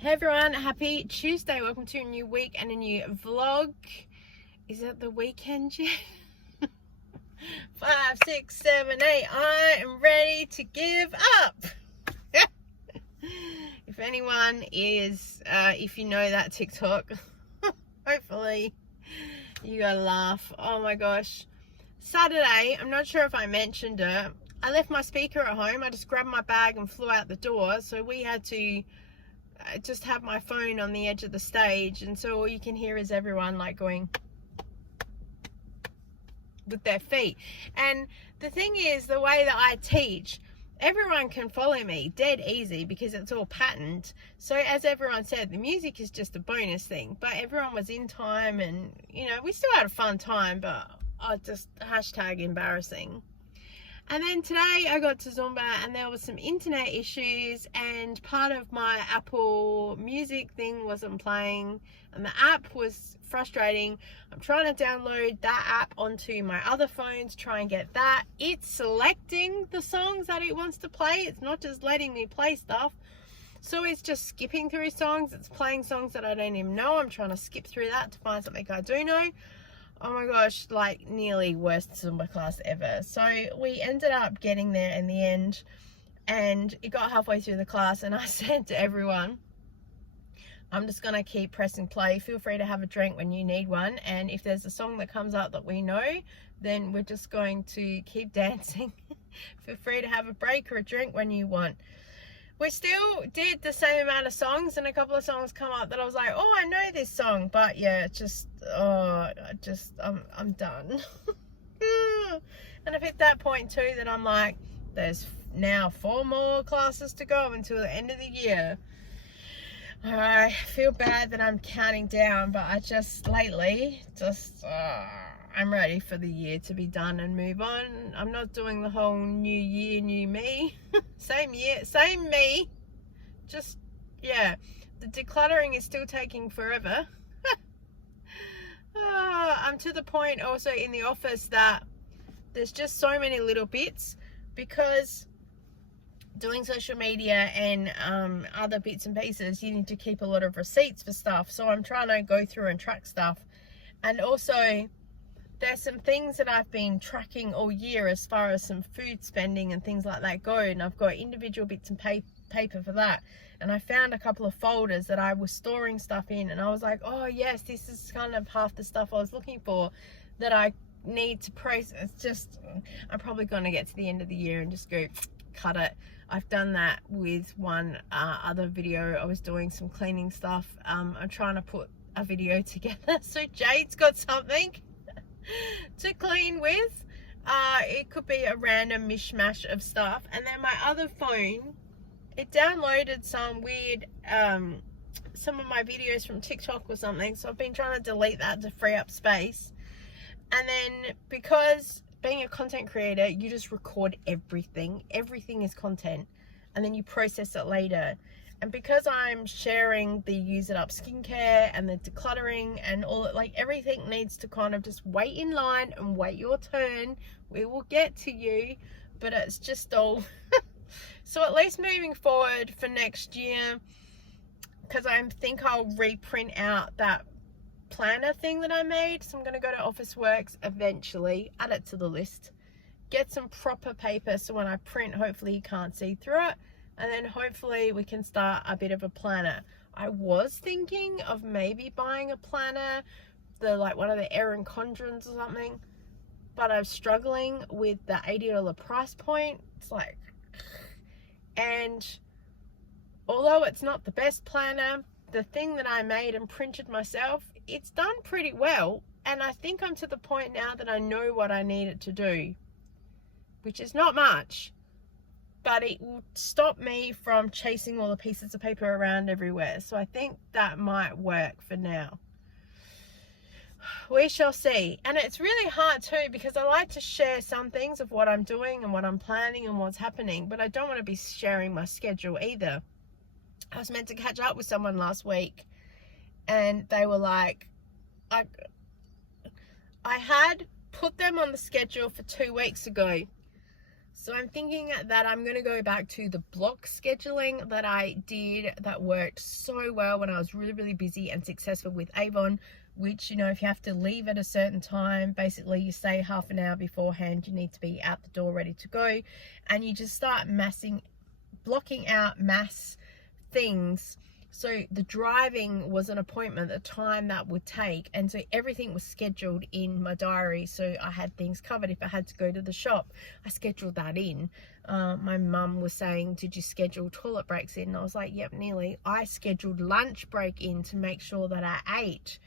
Hey everyone, happy Tuesday. Welcome to a new week and a new vlog. Is it the weekend yet? 5, 6, 7, 8. I am ready to give up. If anyone is, if you know that TikTok, hopefully you gotta laugh. Oh my gosh. Saturday, I'm not sure if I mentioned it. I left my speaker at home. I just grabbed my bag and flew out the door. So we had to just have my phone on the edge of the stage, and so all you can hear is everyone like going with their feet. And the thing is, the way that I teach, everyone can follow me dead easy because it's all patterned. So as everyone said, the music is just a bonus thing, but everyone was in time, and you know, we still had a fun time, but I just hashtag embarrassing. And then today I got to Zumba and there was some internet issues, and part of my Apple Music thing wasn't playing and the app was frustrating. I'm trying to download that app onto my other phone to try and get that. It's selecting the songs that it wants to play. It's not just letting me play stuff. So it's just skipping through songs. It's playing songs that I don't even know. I'm trying to skip through that to find something I do know. Oh my gosh, like nearly worst Zumba class ever. So we ended up getting there in the end, and it got halfway through the class and I said to everyone, I'm just going to keep pressing play. Feel free to have a drink when you need one. And if there's a song that comes up that we know, then we're just going to keep dancing. Feel free to have a break or a drink when you want. We still did the same amount of songs, and a couple of songs come up that I was like, oh, I know this song, but yeah, it's just, I'm done. And I've hit that point too that I'm like, there's now 4 more classes to go until the end of the year. I feel bad that I'm counting down, but I just lately I'm ready for the year to be done and move on. I'm not doing the whole new year, new me. Same year, same me. Just, yeah. The decluttering is still taking forever. I'm to the point also in the office that there's just so many little bits, because doing social media and other bits and pieces, you need to keep a lot of receipts for stuff. So I'm trying to go through and track stuff. And also, there's some things that I've been tracking all year as far as some food spending and things like that go, and I've got individual bits and paper for that. And I found a couple of folders that I was storing stuff in, and I was like, oh yes, this is kind of half the stuff I was looking for that I need to process. It's just, I'm probably going to get to the end of the year and just go cut it. I've done that with one other video. I was doing some cleaning stuff. I'm trying to put a video together so Jade's got something to clean with. It could be a random mishmash of stuff. And then my other phone, it downloaded some weird some of my videos from TikTok or something, so I've been trying to delete that to free up space. And then, because being a content creator, you just record everything is content, and then you process it later. And because I'm sharing the Use It Up skincare and the decluttering and all it, like everything needs to kind of just wait in line and wait your turn. We will get to you, but it's just all so at least moving forward for next year, because I think I'll reprint out that planner thing that I made. So I'm going to go to Officeworks eventually, add it to the list, get some proper paper so when I print, hopefully you can't see through it. And then hopefully we can start a bit of a planner. I was thinking of maybe buying a planner, like one of the Erin Condrens or something, but I'm struggling with the $80 price point. It's like, and although it's not the best planner, the thing that I made and printed myself, it's done pretty well. And I think I'm to the point now that I know what I need it to do, which is not much. But it will stop me from chasing all the pieces of paper around everywhere. So I think that might work for now. We shall see. And it's really hard too, because I like to share some things of what I'm doing and what I'm planning and what's happening, but I don't want to be sharing my schedule either. I was meant to catch up with someone last week, and they were like, I had put them on the schedule for 2 weeks ago. So I'm thinking that I'm going to go back to the block scheduling that I did that worked so well when I was really, really busy and successful with Avon, which, you know, if you have to leave at a certain time, basically you say half an hour beforehand, you need to be out the door ready to go, and you just start blocking out mass things. So the driving was an appointment, the time that would take, and so everything was scheduled in my diary, so I had things covered. If I had to go to the shop, I scheduled that in. My mum was saying, did you schedule toilet breaks in? And I was like, yep, nearly. I scheduled lunch break in to make sure that I ate.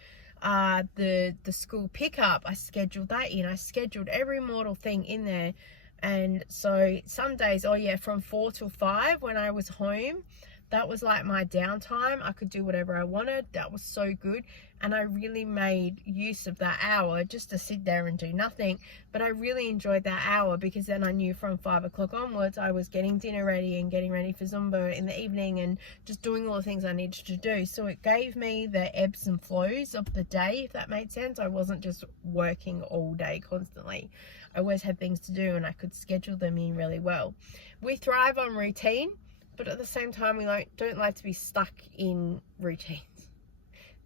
The school pickup, I scheduled that in. I scheduled every mortal thing in there. And so some days, oh yeah, from 4 till 5 when I was home, that was like my downtime. I could do whatever I wanted. That was so good. And I really made use of that hour just to sit there and do nothing. But I really enjoyed that hour because then I knew from 5 o'clock onwards, I was getting dinner ready and getting ready for Zumba in the evening and just doing all the things I needed to do. So it gave me the ebbs and flows of the day, if that made sense. I wasn't just working all day constantly. I always had things to do and I could schedule them in really well. We thrive on routine, but at the same time, we don't like to be stuck in routines.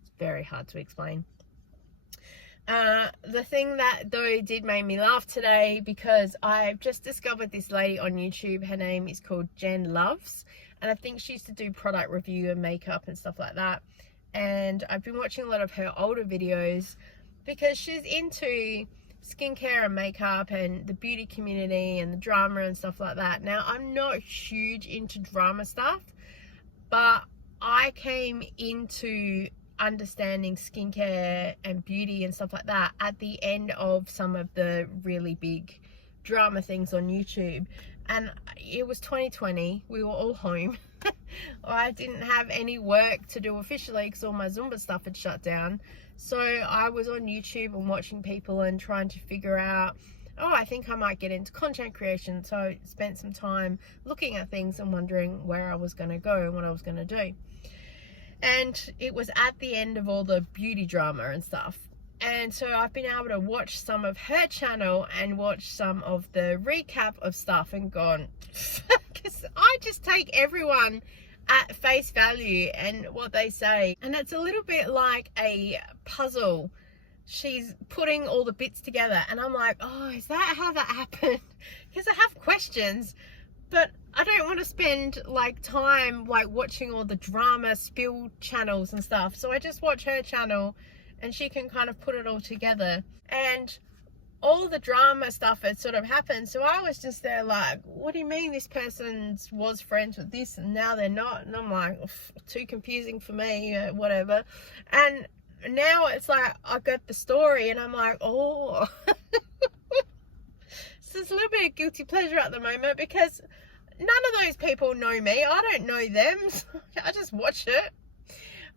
It's very hard to explain. The thing that though did make me laugh today, because I've just discovered this lady on YouTube. Her name is called Jen Loves, and I think she used to do product review and makeup and stuff like that. And I've been watching a lot of her older videos because she's into skincare and makeup and the beauty community and the drama and stuff like that. Now, I'm not huge into drama stuff, but I came into understanding skincare and beauty and stuff like that at the end of some of the really big drama things on YouTube. And it was 2020, we were all home. I didn't have any work to do officially because all my Zumba stuff had shut down. So I was on YouTube and watching people and trying to figure out, oh, I think I might get into content creation. So I spent some time looking at things and wondering where I was going to go and what I was going to do. And it was at the end of all the beauty drama and stuff. And so I've been able to watch some of her channel and watch some of the recap of stuff and gone, because I just take everyone at face value and what they say. And it's a little bit like a puzzle. She's putting all the bits together and I'm like, oh, is that how that happened? Because I have questions, but I don't want to spend like time like watching all the drama spill channels and stuff. So I just watch her channel and she can kind of put it all together. And all the drama stuff had sort of happened. So I was just there like, what do you mean this person was friends with this and now they're not? And I'm like, too confusing for me, whatever. And now it's like, I got the story and I'm like, oh. So it's a little bit of guilty pleasure at the moment because none of those people know me. I don't know them. I just watch it.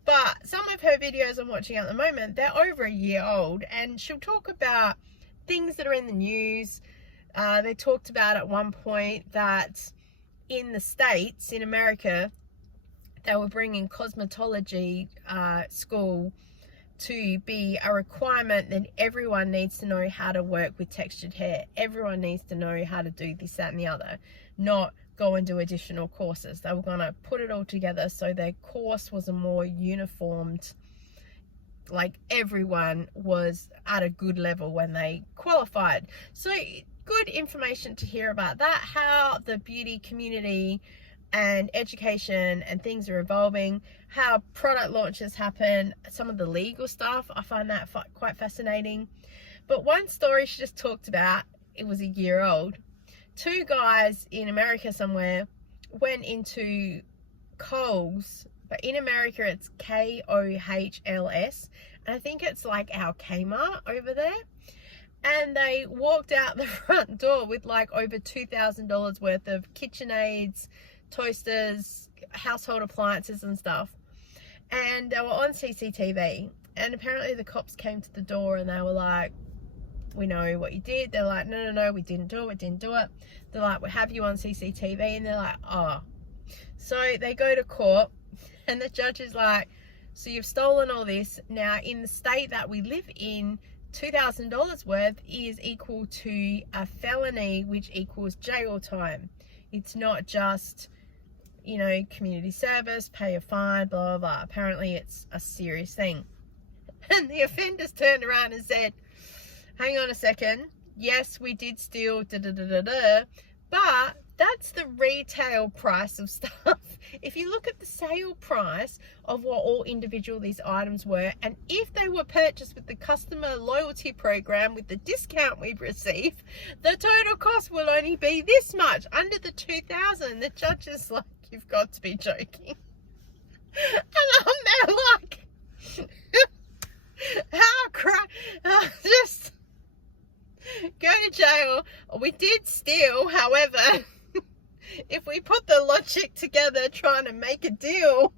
But some of her videos I'm watching at the moment, they're over a year old, and she'll talk about things that are in the news. They talked about at one point that in the States, in America, they were bringing cosmetology school to be a requirement that everyone needs to know how to work with textured hair. Everyone needs to know how to do this, that, and the other, not go and do additional courses. They were going to put it all together so their course was a more uniformed, like everyone was at a good level when they qualified. So good information to hear about that, how the beauty community and education and things are evolving, how product launches happen, some of the legal stuff. I find that quite fascinating. But one story she just talked about, it was a year old. 2 guys in America somewhere went into Kohl's, but in America it's Kohls, and I think it's like our Kmart over there. And they walked out the front door with like over $2,000 worth of KitchenAids, toasters, household appliances and stuff. And they were on CCTV. And apparently the cops came to the door and they were like, we know what you did. They're like, no, we didn't do it. They're like, we have you on CCTV. And they're like, oh. So they go to court and the judge is like, so you've stolen all this. Now in the state that we live in, $2,000 worth is equal to a felony, which equals jail time. It's not just, you know, community service, pay a fine, blah, blah, blah. Apparently it's a serious thing. And the offenders turned around and said, hang on a second. Yes, we did steal, but that's the retail price of stuff. If you look at the sale price of what all individual these items were, and if they were purchased with the customer loyalty program with the discount we've received, the total cost will only be this much, under the $2,000. The judge is like, you've got to be joking. And I'm there like, just go to jail. We did steal, however, if we put the logic together trying to make a deal,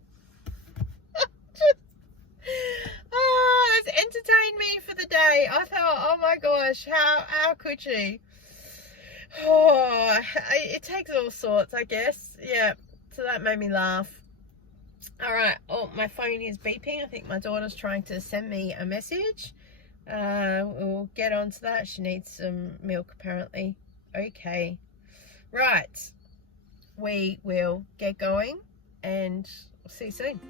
it's entertained me for the day. I thought, oh my gosh, how could you? Oh, it takes all sorts, I guess. Yeah, so that made me laugh. All right, oh, my phone is beeping. I think my daughter's trying to send me a message. We'll get on to that. She needs some milk, apparently. Okay, right. We will get going and we'll see you soon.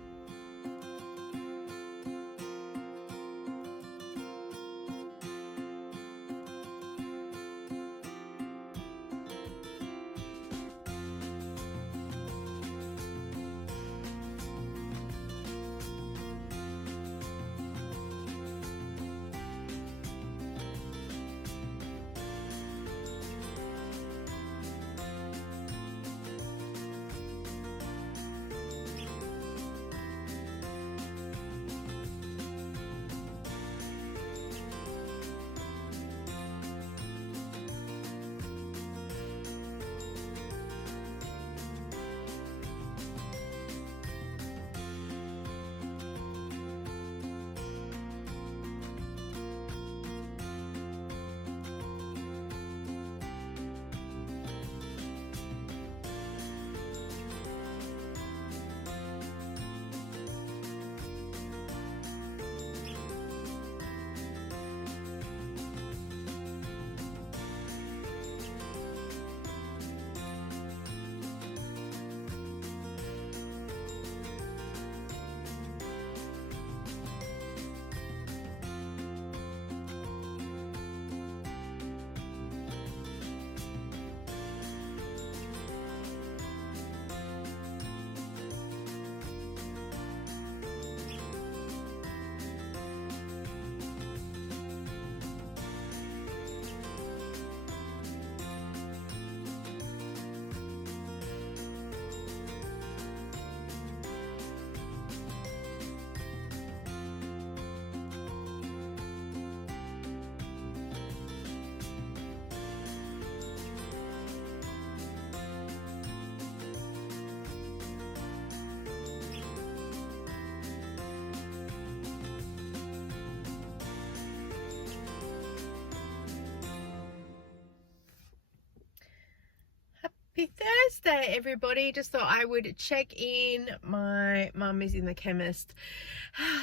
Happy Thursday, everybody. Just thought I would check in. My mum is in the chemist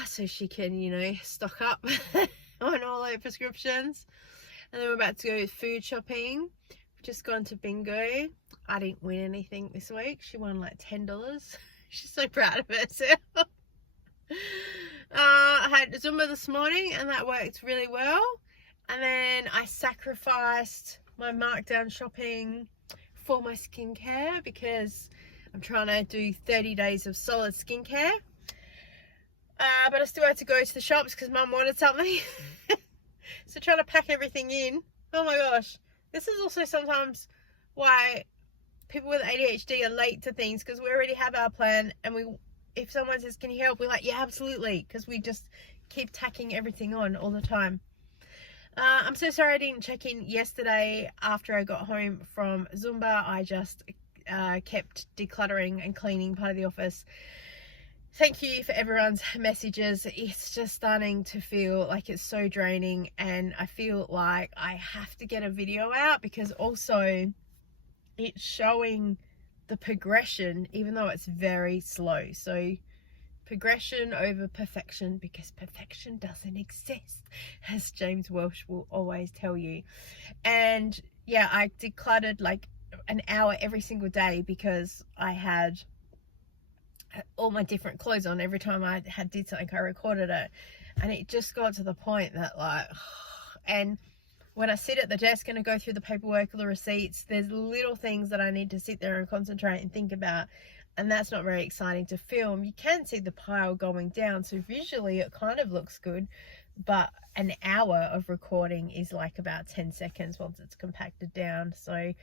so she can, you know, stock up on all her prescriptions. And then we're about to go food shopping. We've just gone to bingo. I didn't win anything this week. She won like $10. She's so proud of herself. I had Zumba this morning and that worked really well. And then I sacrificed my markdown shopping for my skincare because I'm trying to do 30 days of solid skincare. But I still had to go to the shops because Mum wanted something. So trying to pack everything in. Oh my gosh. This is also sometimes why people with ADHD are late to things, because we already have our plan, and if someone says, can you help? We're like, yeah, absolutely, because we just keep tacking everything on all the time. I'm so sorry I didn't check in yesterday after I got home from Zumba. I just kept decluttering and cleaning part of the office. Thank you for everyone's messages. It's just starting to feel like it's so draining, and I feel like I have to get a video out because also it's showing the progression even though it's very slow. So progression over perfection, because perfection doesn't exist, as James Welsh will always tell you. And yeah, I decluttered like an hour every single day because I had all my different clothes on. Every time I did something, I recorded it, and it just got to the point that like, and when I sit at the desk and I go through the paperwork or the receipts, there's little things that I need to sit there and concentrate and think about, and that's not very exciting to film. You can see the pile going down, so visually it kind of looks good, but an hour of recording is like about 10 seconds once it's compacted down. So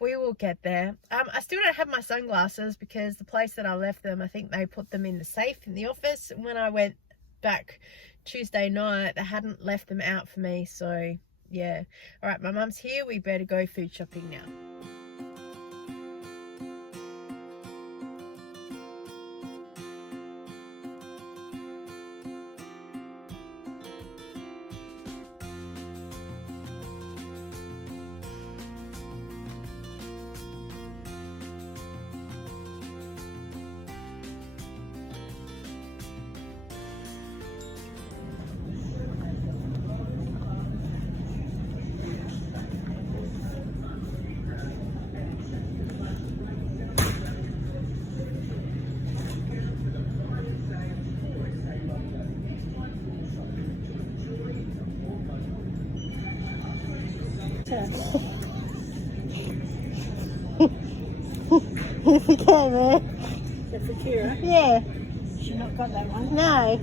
we will get there. I still don't have my sunglasses because the place that I left them, I think they put them in the safe in the office. When I went back Tuesday night, they hadn't left them out for me. So yeah. All right, my mum's here. We better go food shopping now. Here's the camera. Is that for Kira? Yeah. She's not got that one. No.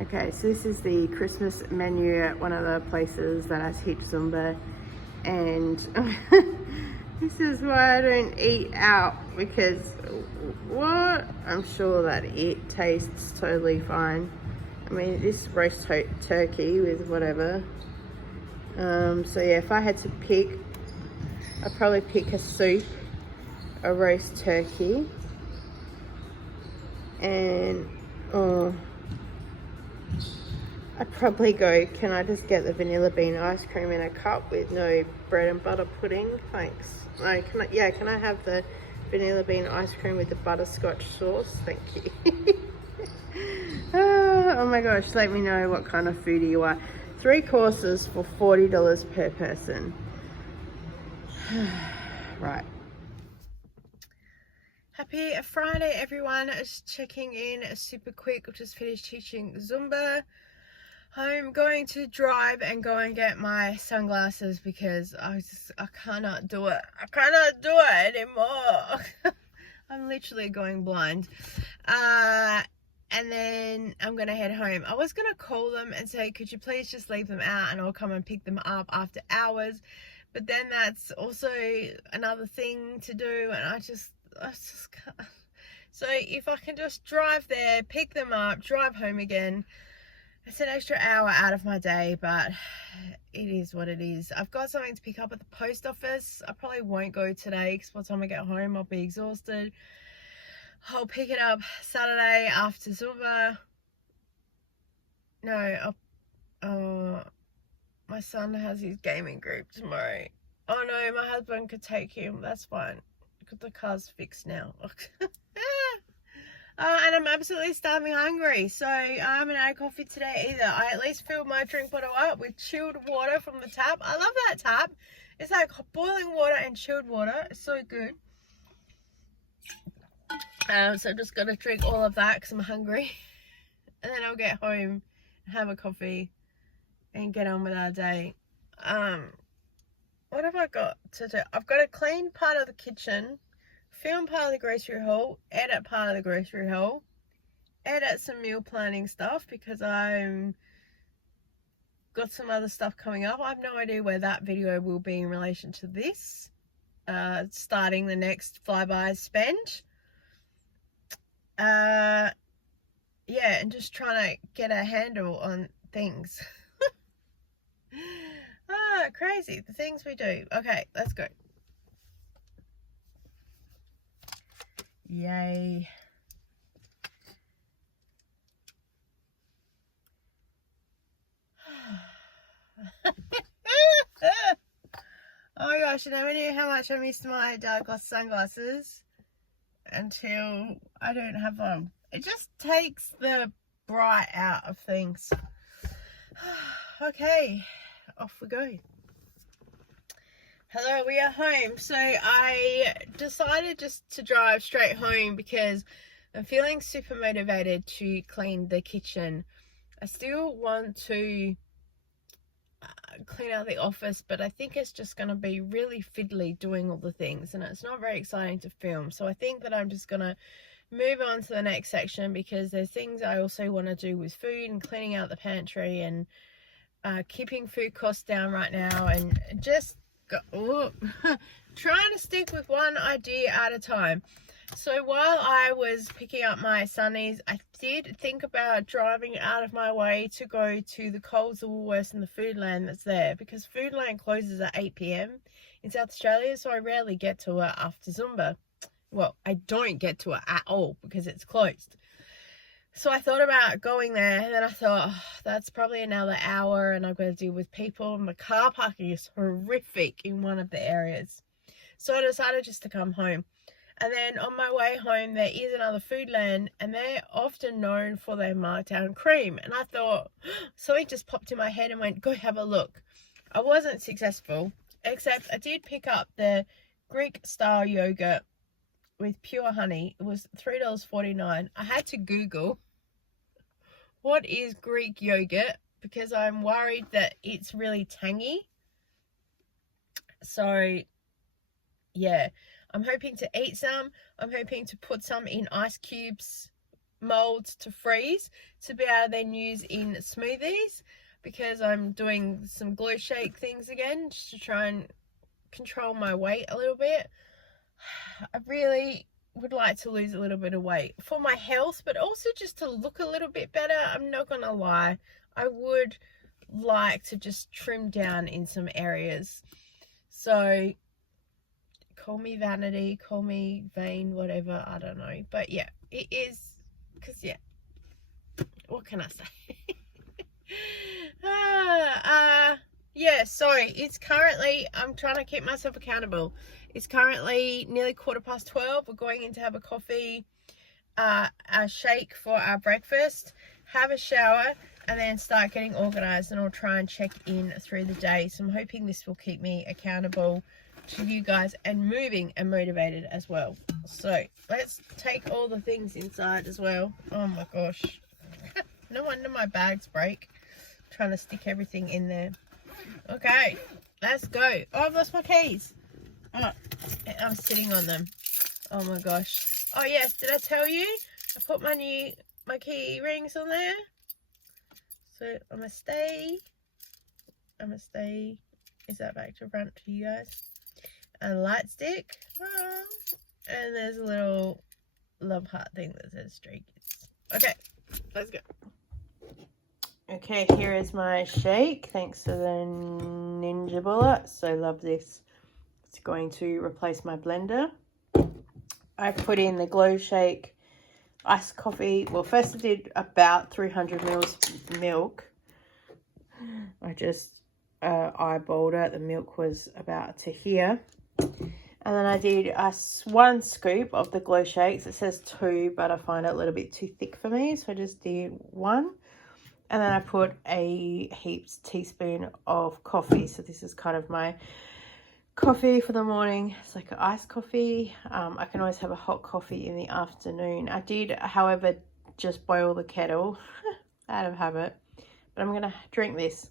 Okay, so this is the Christmas menu at one of the places that I teach Zumba, and this is why I don't eat out, because what? I'm sure that it tastes totally fine. I mean, this roast turkey with whatever. So yeah, if I had to pick, I'd probably pick a soup, a roast turkey, and I'd probably go, can I just get the vanilla bean ice cream in a cup with no bread and butter pudding? Thanks. No, can I have the vanilla bean ice cream with the butterscotch sauce? Thank you. Oh my gosh, let me know what kind of foodie you are. 3 courses for $40 per person. Right. Happy Friday, everyone. Just checking in super quick. I've just finished teaching Zumba. I'm going to drive and go and get my sunglasses because I cannot do it. I cannot do it anymore. I'm literally going blind. And then I'm going to head home. I was going to call them and say, could you please just leave them out and I'll come and pick them up after hours. But then that's also another thing to do, and I just can't. So if I can just drive there, pick them up, drive home again, it's an extra hour out of my day, but it is what it is. I've got something to pick up at the post office. I probably won't go today because by the time I get home, I'll be exhausted. I'll pick it up Saturday after Zumba. No, My son has his gaming group tomorrow. Oh no, my husband could take him. That's fine. Because the car's fixed now. And I'm absolutely starving hungry. So I haven't had coffee today either. I at least filled my drink bottle up with chilled water from the tap. I love that tap. It's like boiling water and chilled water. It's so good. So I'm just going to drink all of that because I'm hungry. And then I'll get home, have a coffee, and get on with our day. What have I got to do? I've got to clean part of the kitchen, film part of the grocery haul, edit part of the grocery haul, edit some meal planning stuff because I'm got some other stuff coming up. I have no idea where that video will be in relation to this. Starting the next Flybuys spend. Yeah, and just trying to get a handle on things. Crazy, the things we do. Okay, let's go. Yay. Oh my gosh, I never knew how much I missed my dark gloss sunglasses until I don't have them. It just takes the bright out of things. Okay, off we go. Hello, we are home. So I decided just to drive straight home because I'm feeling super motivated to clean the kitchen. I still want to clean out the office, but I think it's just going to be really fiddly doing all the things, and it's not very exciting to film. So I think that I'm just going to move on to the next section because there's things I also want to do with food and cleaning out the pantry and keeping food costs down right now, and just trying to stick with one idea at a time. So while I was picking up my sunnies, I did think about driving out of my way to go to the Coles, the Woolworths and the Foodland that's there, because Foodland closes at 8 p.m. in South Australia, so I rarely get to it after Zumba. Well, I don't get to it at all because it's closed. So I thought about going there, and then I thought, oh, that's probably another hour and I've got to deal with people, and the car parking is horrific in one of the areas. So I decided just to come home. And then on my way home, there is another Foodland, and they're often known for their markdown cream. And I thought, something just popped in my head and went, go have a look. I wasn't successful, except I did pick up the Greek style yogurt with pure honey. It was $3.49. I had to Google what is Greek yogurt because I'm worried that it's really tangy. So yeah, I'm hoping to eat some. I'm hoping to put some in ice cubes molds to freeze to be able to then use in smoothies, because I'm doing some glow shake things again just to try and control my weight a little bit. I really would like to lose a little bit of weight for my health, but also just to look a little bit better. I'm not gonna lie, I would like to just trim down in some areas. So call me vanity, call me vain, whatever, I don't know. But yeah, it is, because yeah, what can I say? Yeah, so it's currently, I'm trying to keep myself accountable. It's currently nearly 12:15. We're going in to have a coffee, a shake for our breakfast, have a shower, and then start getting organized, and I'll try and check in through the day. So I'm hoping this will keep me accountable to you guys and moving and motivated as well. So let's take all the things inside as well. Oh my gosh. No wonder my bags break. I'm trying to stick everything in there. Okay, let's go. Oh, I've lost my keys. Oh, I'm sitting on them. Oh my gosh. Oh yes, did I tell you? I put my key rings on there. So I'm gonna stay. Is that back to front to you guys? A light stick. Oh, and there's a little love heart thing that says Stray Kids. Okay, let's go. Okay, here is my shake. Thanks to the Ninja Bullet. So love this. It's going to replace my blender. I put in the Glow Shake iced coffee. Well, first I did about 300 mils milk. I just eyeballed it. The milk was about to here. And then I did 1 scoop of the Glow Shakes. It says 2, but I find it a little bit too thick for me, so I just did 1. And then I put a heaped teaspoon of coffee. So this is kind of my coffee for the morning. It's like an iced coffee. I can always have a hot coffee in the afternoon. I did, however, just boil the kettle out of habit. But I'm going to drink this,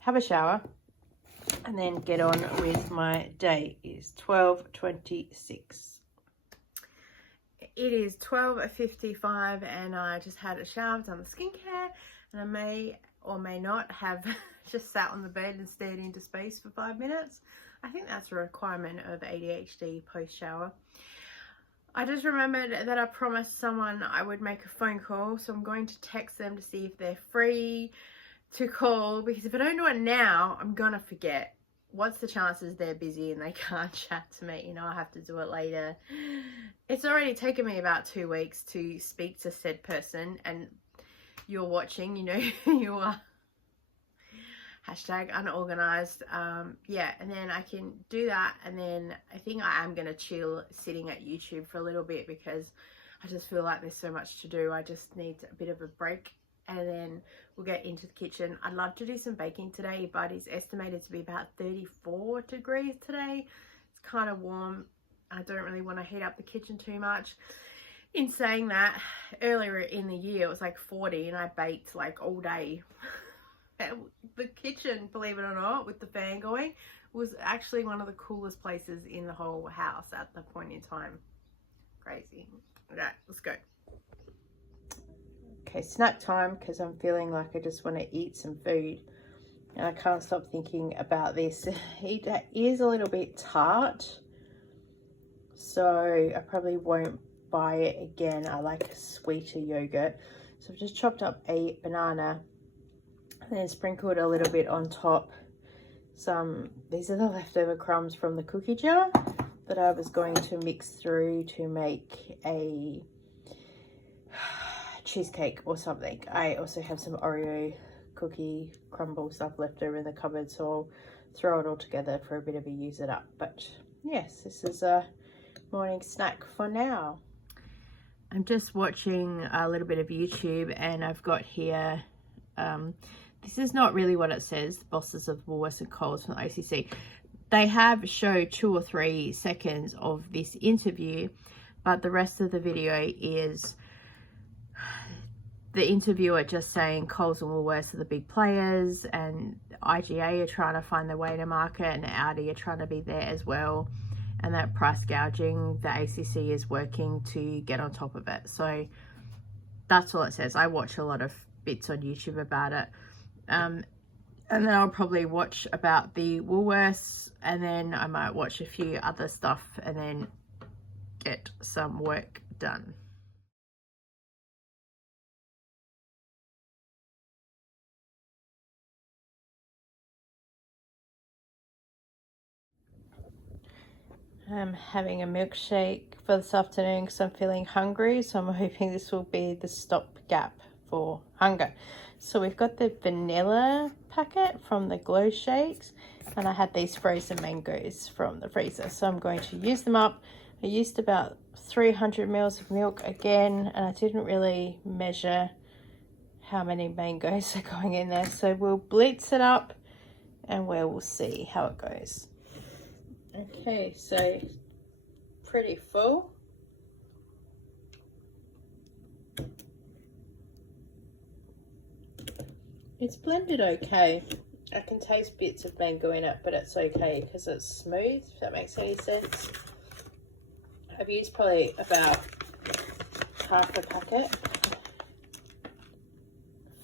have a shower, and then get on with my day. It is 12:26. It is 12:55 and I just had a shower, done the skincare, and I may or may not have just sat on the bed and stared into space for 5 minutes. I think that's a requirement of ADHD post-shower. I just remembered that I promised someone I would make a phone call, so I'm going to text them to see if they're free to call, because if I don't do it now, I'm gonna forget. What's the chances they're busy and they can't chat to me? You know, I have to do it later. It's already taken me about 2 weeks to speak to said person, and you're watching, you know who you are. Hashtag unorganized. Yeah, and then I can do that, and then I think I am gonna chill sitting at YouTube for a little bit because I just feel like there's so much to do. I just need a bit of a break, and then we'll get into the kitchen. I'd love to do some baking today, but it's estimated to be about 34 degrees today. It's kind of warm. I don't really want to heat up the kitchen too much. In saying that, earlier in the year it was like 40 and I baked like all day. The kitchen, believe it or not, with the fan going, was actually one of the coolest places in the whole house at the point in time. Crazy. Okay, let's go. Okay, snack time, because I'm feeling like I just want to eat some food and I can't stop thinking about this. It is a little bit tart, so I probably won't buy it again. I like a sweeter yogurt, so I've just chopped up a banana and then sprinkled a little bit on top. These are the leftover crumbs from the cookie jar that I was going to mix through to make a cheesecake or something. I also have some Oreo cookie crumble stuff left over in the cupboard, so I'll throw it all together for a bit of a use it up. But yes, this is a morning snack for now. I'm just watching a little bit of YouTube, and I've got here, this is not really what it says, the bosses of Woolworths and Coles from the OCC. They have showed 2 or 3 seconds of this interview, but the rest of the video is the interviewer just saying Coles and Woolworths are the big players, and IGA are trying to find their way to market, and Audi are trying to be there as well, and that price gouging, the ACC is working to get on top of it. So that's all it says. I watch a lot of bits on YouTube about it, and then I'll probably watch about the Woolworths, and then I might watch a few other stuff and then get some work done. I'm having a milkshake for this afternoon because I'm feeling hungry, so I'm hoping this will be the stopgap for hunger. So we've got the vanilla packet from the Glow Shakes, and I had these frozen mangoes from the freezer, so I'm going to use them up. I used about 300 mils of milk again, and I didn't really measure how many mangoes are going in there, so we'll blitz it up and we'll see how it goes. Okay, so pretty full. It's blended okay. I can taste bits of mango in it, but it's okay because it's smooth, if that makes any sense. I've used probably about half a packet.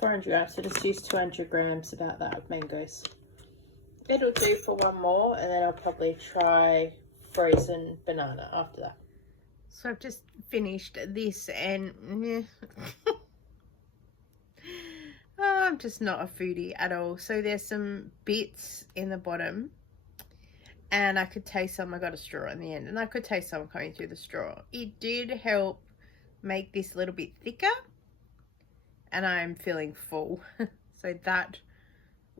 400 grams, so just use 200 grams, about that, of mangoes. It'll do for one more, and then I'll probably try frozen banana after that. So I've just finished this, and I'm just not a foodie at all. So there's some bits in the bottom, and I could taste some. I got a straw in the end, and I could taste some coming through the straw. It did help make this a little bit thicker, and I'm feeling full. So that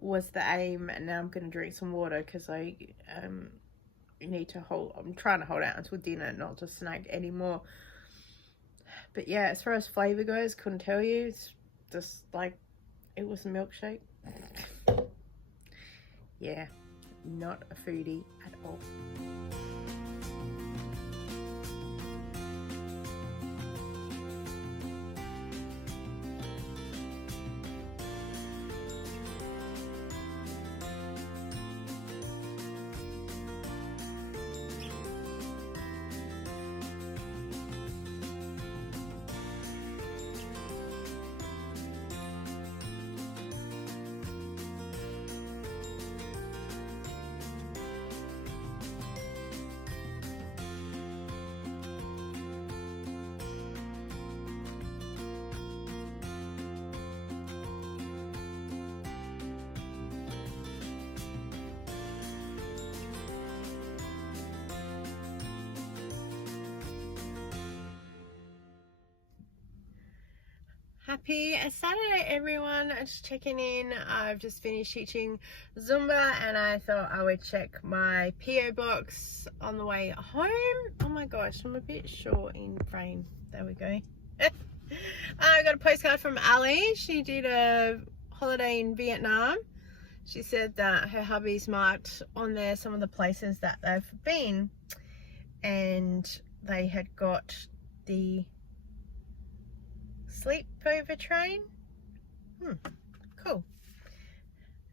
was the aim. And now I'm going to drink some water because I need to I'm trying to hold out until dinner, not to snack anymore. But yeah, as far as flavor goes, couldn't tell you. It's just like, it was a milkshake. Yeah, not a foodie at all. Happy Saturday, everyone. Just checking in. I've just finished teaching Zumba and I thought I would check my PO box on the way home. Oh my gosh, I'm a bit short in frame. There we go. I got a postcard from Ali. She did a holiday in Vietnam. She said that her hubby's marked on there some of the places that they've been, and they had got the sleepover train. Cool.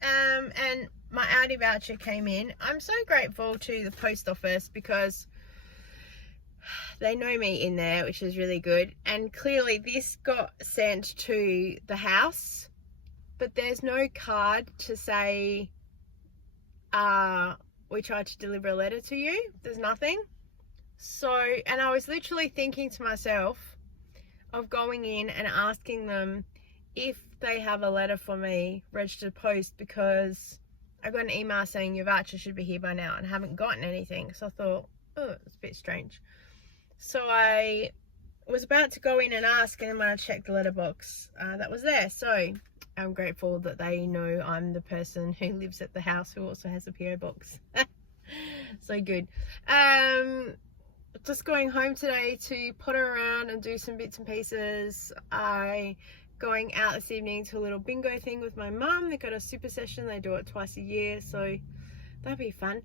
And my Audi voucher came in. I'm so grateful to the post office because they know me in there, which is really good. And clearly this got sent to the house, but there's no card to say we tried to deliver a letter to you. There's nothing. So, and I was literally thinking to myself of going in and asking them if they have a letter for me, registered post, because I got an email saying your voucher should be here by now, and I haven't gotten anything. So I thought, oh, it's a bit strange. So I was about to go in and ask, and then when I checked the letterbox, that was there. So I'm grateful that they know I'm the person who lives at the house who also has a PO box. So good. Just going home today to potter around and do some bits and pieces. Going out this evening to a little bingo thing with my mum. They got a super session. They do it twice a year, so that'd be fun.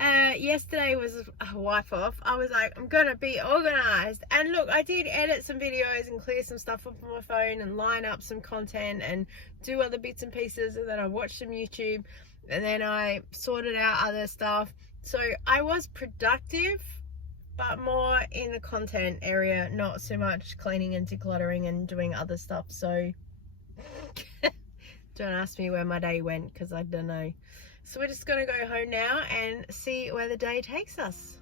Yesterday was a wipe off. I was like, I'm gonna be organized, and look, I did edit some videos and clear some stuff up on my phone and line up some content and do other bits and pieces, and then I watched some YouTube, and then I sorted out other stuff. So I was productive, but more in the content area, not so much cleaning and decluttering and doing other stuff. So don't ask me where my day went, because I don't know. So we're just gonna go home now and see where the day takes us.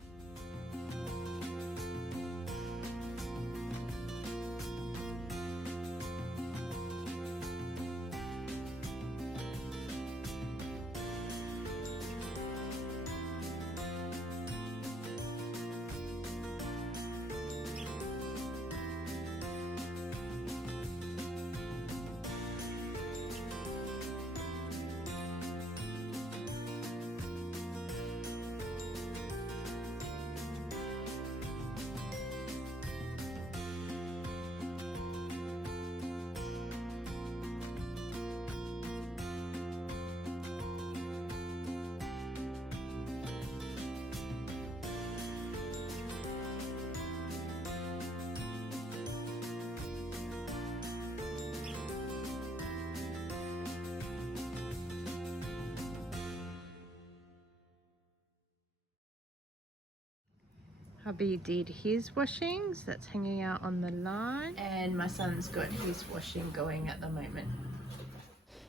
Hubby did his washing, so that's hanging out on the line. And my son's got his washing going at the moment.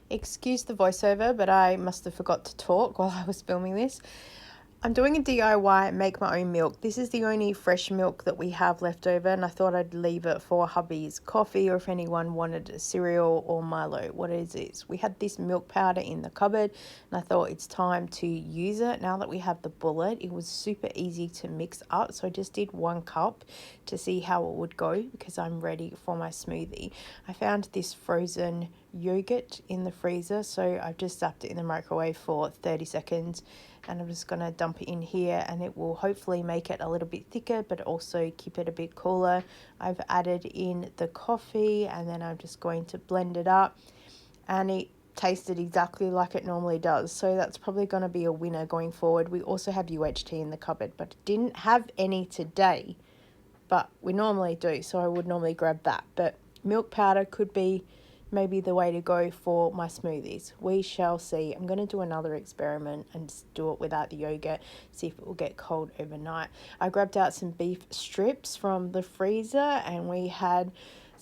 Excuse the voiceover, but I must have forgot to talk while I was filming this. I'm doing a DIY make my own milk. This is the only fresh milk that we have left over, and I thought I'd leave it for hubby's coffee, or if anyone wanted a cereal or Milo. What is this? We had this milk powder in the cupboard, and I thought it's time to use it. Now that we have the bullet, it was super easy to mix up, so I just did 1 cup to see how it would go, because I'm ready for my smoothie. I found this frozen yogurt in the freezer, so I've just zapped it in the microwave for 30 seconds, and I'm just going to dump it in here, and it will hopefully make it a little bit thicker but also keep it a bit cooler. I've added in the coffee, and then I'm just going to blend it up, and it tasted exactly like it normally does, so that's probably going to be a winner going forward. We also have UHT in the cupboard, but didn't have any today, but we normally do, so I would normally grab that. But milk powder could be maybe the way to go for my smoothies. We shall see. I'm going to do another experiment and just do it without the yogurt, see if it will get cold overnight. I grabbed out some beef strips from the freezer, and we had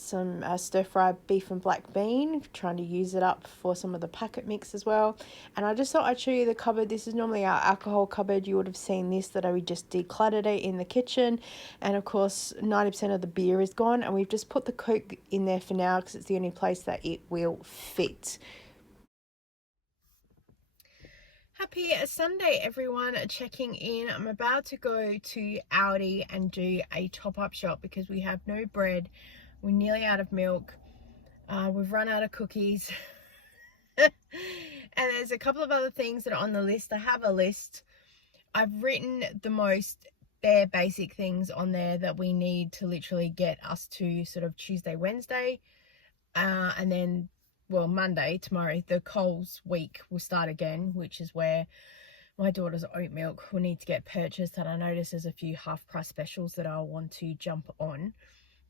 some stir-fried beef and black bean, trying to use it up for some of the packet mix as well. And I just thought I'd show you the cupboard. This is normally our alcohol cupboard. You would have seen this, that I just decluttered it in the kitchen, and of course 90% of the beer is gone, and we've just put the Coke in there for now because it's the only place that it will fit. Happy Sunday, everyone. Checking in. I'm about to go to Aldi and do a top-up shop because we have no bread. We're nearly out of milk. We've run out of cookies. And there's a couple of other things that are on the list. I have a list. I've written the most bare basic things on there that we need to literally get us to sort of Tuesday, Wednesday. And then, well, Monday, tomorrow, the Coles week will start again, which is where my daughter's oat milk will need to get purchased. And I notice there's a few half price specials that I'll want to jump on.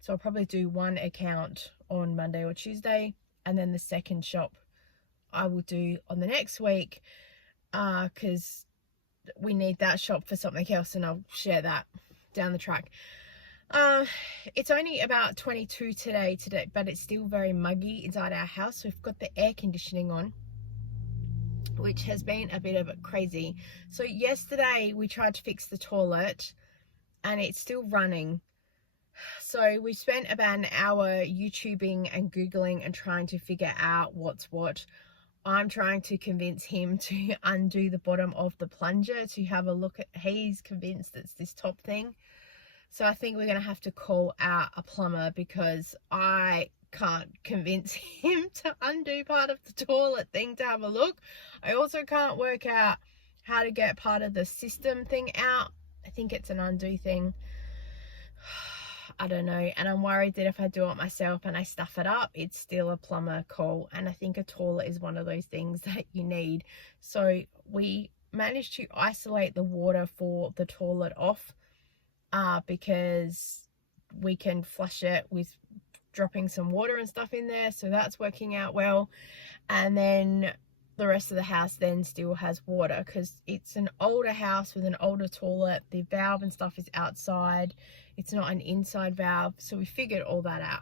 So I'll probably do one account on Monday or Tuesday, and then the second shop I will do on the next week, because we need that shop for something else, and I'll share that down the track. It's only about 22 today, but it's still very muggy inside our house. We've got the air conditioning on, which has been a bit of a crazy. So yesterday we tried to fix the toilet, and it's still running. So we spent about an hour YouTubing and Googling and trying to figure out what's what. I'm trying to convince him to undo the bottom of the plunger to have a look at. He's convinced it's this top thing. So I think we're going to have to call out a plumber because I can't convince him to undo part of the toilet thing to have a look. I also can't work out how to get part of the system thing out. I think it's an undo thing. I don't know, and I'm worried that if I do it myself and I stuff it up, it's still a plumber call, and I think a toilet is one of those things that you need. So we managed to isolate the water for the toilet off, because we can flush it with dropping some water and stuff in there, so that's working out well. And then the rest of the house then still has water because it's an older house with an older toilet. The valve and stuff is outside. It's not an inside valve. So we figured all that out.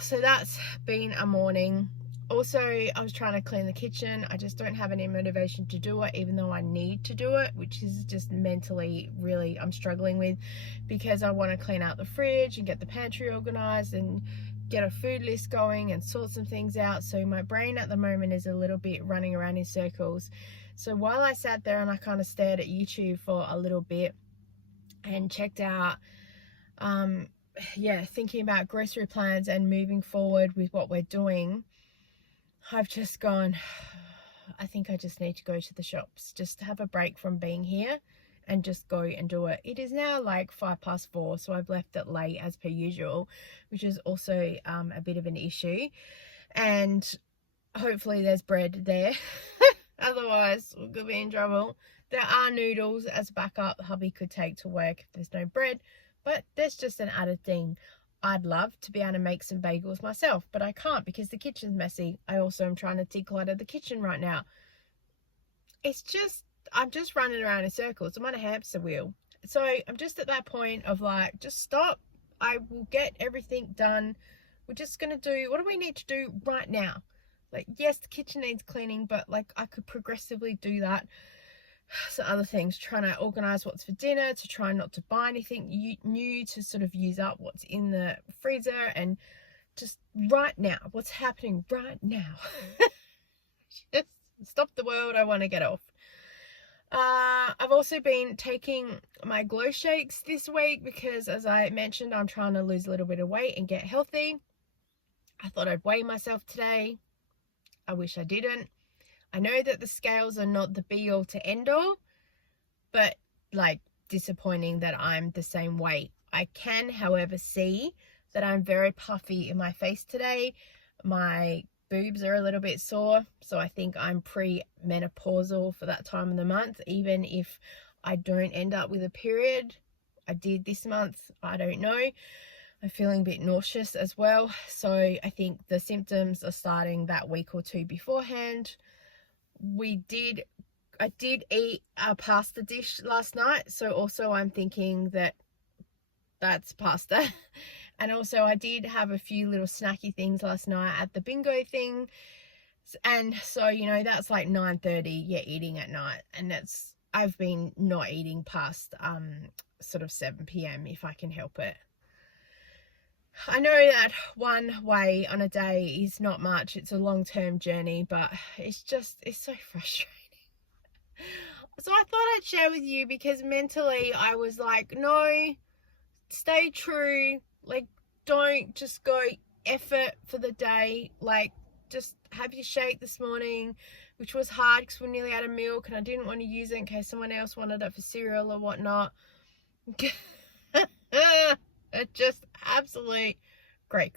So that's been a morning. Also, I was trying to clean the kitchen. I just don't have any motivation to do it, even though I need to do it, which is just mentally really I'm struggling with, because I want to clean out the fridge and get the pantry organized and get a food list going and sort some things out. So my brain at the moment is a little bit running around in circles. So while I sat there and I kind of stared at YouTube for a little bit and checked out thinking about grocery plans and moving forward with what we're doing, I've just gone, I think I just need to go to the shops, just to have a break from being here and just go and do it. It is now like 4:05, so I've left it late as per usual, which is also a bit of an issue. And hopefully there's bread there. Otherwise we could be in trouble. There are noodles as backup hubby could take to work if there's no bread, but there's just an added thing. I'd love to be able to make some bagels myself, but I can't because the kitchen's messy. I also am trying to declutter the kitchen right now. It's just, I'm just running around in circles. I'm on a hamster wheel. So I'm just at that point of like, just stop. I will get everything done. We're just going to do, what do we need to do right now? Like, yes, the kitchen needs cleaning, but like I could progressively do that. So other things, trying to organize what's for dinner, to try not to buy anything new, to sort of use up what's in the freezer, and just right now, what's happening right now. Just stop the world, I want to get off. I've also been taking my glow shakes this week because, as I mentioned, I'm trying to lose a little bit of weight and get healthy. I thought I'd weigh myself today. I wish I didn't. I know that the scales are not the be all to end all, but like disappointing that I'm the same weight. I can, however, see that I'm very puffy in my face today. My boobs are a little bit sore, so I think I'm pre-menopausal for that time of the month, even if I don't end up with a period. I did this month, I don't know. I'm feeling a bit nauseous as well, so I think the symptoms are starting that week or two beforehand. I did eat a pasta dish last night, so also I'm thinking that that's pasta. And also I did have a few little snacky things last night at the bingo thing, and so, you know, that's like 9:30, yeah, eating at night, and I've been not eating past sort of 7 p.m. if I can help it. I know that one way on a day is not much, it's a long-term journey, but it's so frustrating. So I thought I'd share with you, because mentally I was like, no, stay true, like don't just go effort for the day, like just have your shake this morning, which was hard because we're nearly out of milk and I didn't want to use it in case someone else wanted it for cereal or whatnot. It's just absolute great.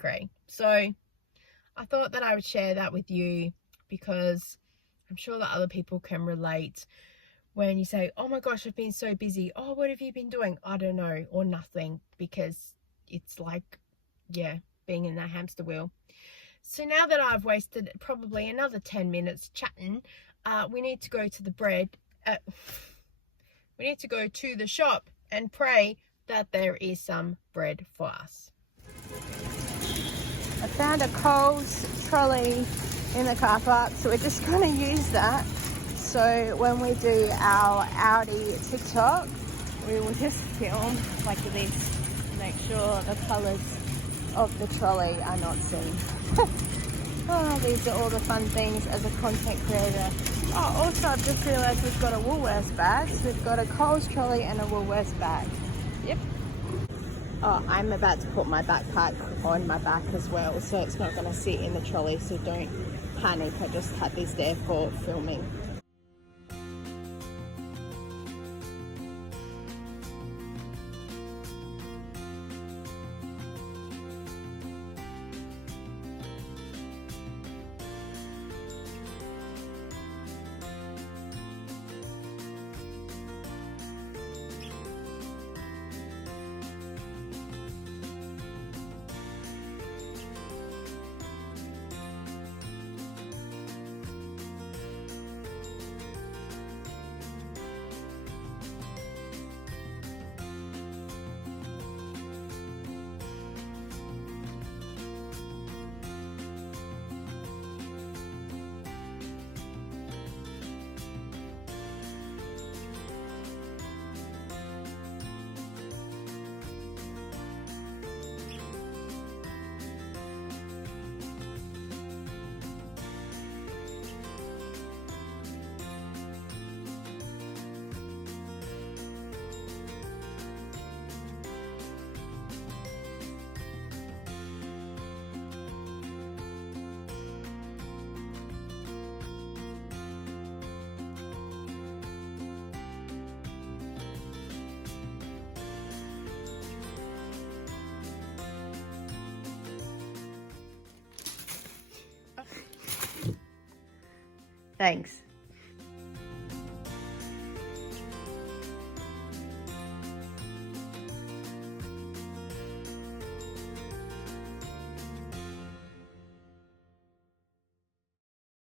So I thought that I would share that with you, because I'm sure that other people can relate when you say, oh my gosh, I've been so busy. Oh, what have you been doing? I don't know, or nothing, because it's like, yeah, being in that hamster wheel. So now that I've wasted probably another 10 minutes chatting, we need to go to the we need to go to the shop and pray that there is some bread for us. I found a Coles trolley in the car park, so we're just going to use that. So when we do our Audi TikTok, we will just film like this, make sure the colours of the trolley are not seen. Oh, these are all the fun things as a content creator. Oh, also I've just realised we've got a Woolworths bag. So we've got a Coles trolley and a Woolworths bag. Yep. Oh, I'm about to put my backpack on my back as well, so it's not going to sit in the trolley, so don't panic. I just had this there for filming. Thanks.